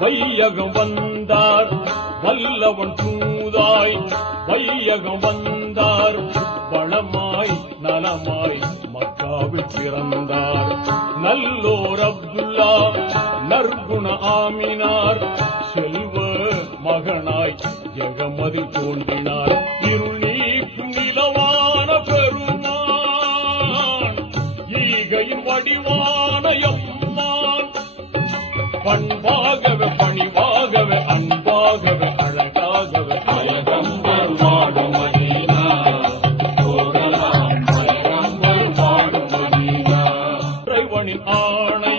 வையகம் வந்தார் வல்லவன் தூதாய் வையகம் வந்தார் வளமாய் நலமாய் மக்காவில் பிறந்தார் நல்லோர் அப்துல்லா நற்குண ஆமினார் செல்வ மகனாய் ஜெகமதில் தோன்றினார் இருள் நீக்கும் நிலவான பெருமான் ஈகையின் வடிவான எம்மான் பண்பாகவே பணிவாகவே அன்பாகவே அழகாகவே பயகம்பர் வாடும் மதீனா போகலாம் பயகம்பர் வாடும் மதீனா இறைவனின் ஆணை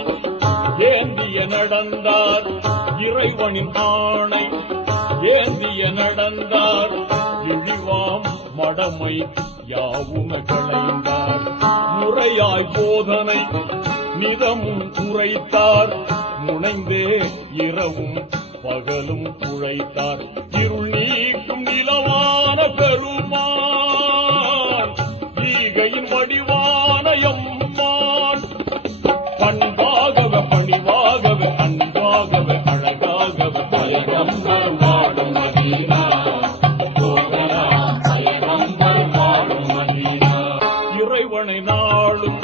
ஏந்திய நடந்தார் இறைவனின் ஆணை ஏந்திய நடந்தார் இழிவாம் மடமை யாவும் களைந்தார் முறையாய் போதனை நிதமும் உரைத்தார் முனைந்தே இரவும் பகலும் உழைத்தார் இருள் நீக்கும் நிலவான பெருமான் ஈகையின் வடிவான எம்மான் பண்பாகவே பணிவாகவே அன்பாகவே அழகாகவே பயகம்பர் வாடும் மதீனா போகலாம் பயகம்பர் வாடும் மதீனா இறைவனை நாளும்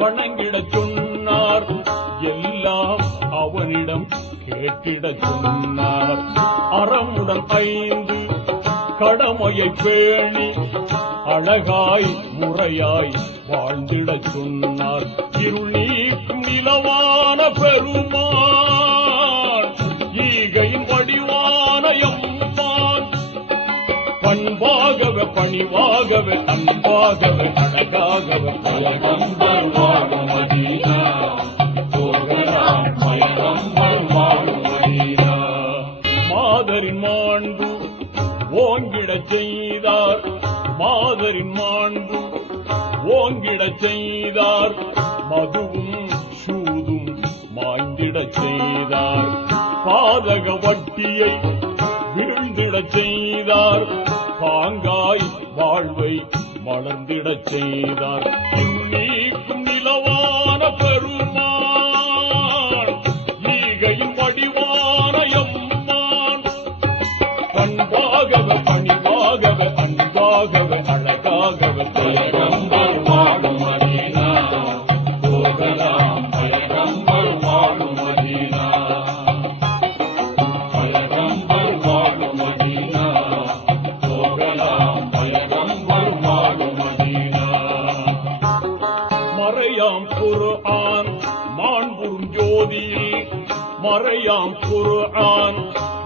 வணங்கிடச் சொன்னார் எல்லாம் அவனிடம் கேட்டிடச் சொன்னார் அறமுடன் 5 கடமையை பேணி அழகாய் முறையாய் வாழ்ந்திடச் சொன்னார் இருள் நீக்கும் நிலவான பெருமான் ஈகையின் வடிவான எம்மான் பண்பாகவே பணிவாகவே அன்பாகவே அழகாகவே பயகம்பர் வாடும் மதீனா போகலாம் பயகம்பர் வாடும் மதீனா மாதரின் மாண்பு ஓங்கிடச் செய்தார் மாதரின் மாண்பு ஓங்கிடச் செய்தார் மதுவும் சூதும் மாய்ந்திடச் செய்தார் பாதக வட்டியை வீழ்ந்திடச் செய்தார் பாங்காய் வாழ்வை மலர்ந்திடச் செய்தார் நீக்கும் நிலவான பெருமான் ஈகையின் வடிவான எம்மான் பண்பாகவே பணிவாகவே அன்பாகவே அழகாகவே பயகம்பர் வாடும் மதீனா போகலாம் பயகம்பர் வாடும் மதீனா பயகம்பர் வாடும் மதீனா போகலாம் பயகம்பர் வாடும் மதீனா மறையாம் குர்ஆன் மாண்புறும் ஜோதியில் மறையாம் குர்ஆன்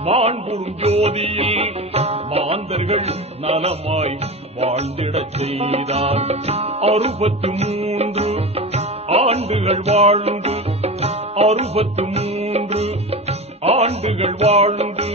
மாண்புறும் ஜோதியில் மாந்தர்கள் நலமாய் வாழ்ந்திடச் செய்தார் 63 ஆண்டுகள் வாழ்ந்து 63 ஆண்டுகள் வாழ்ந்து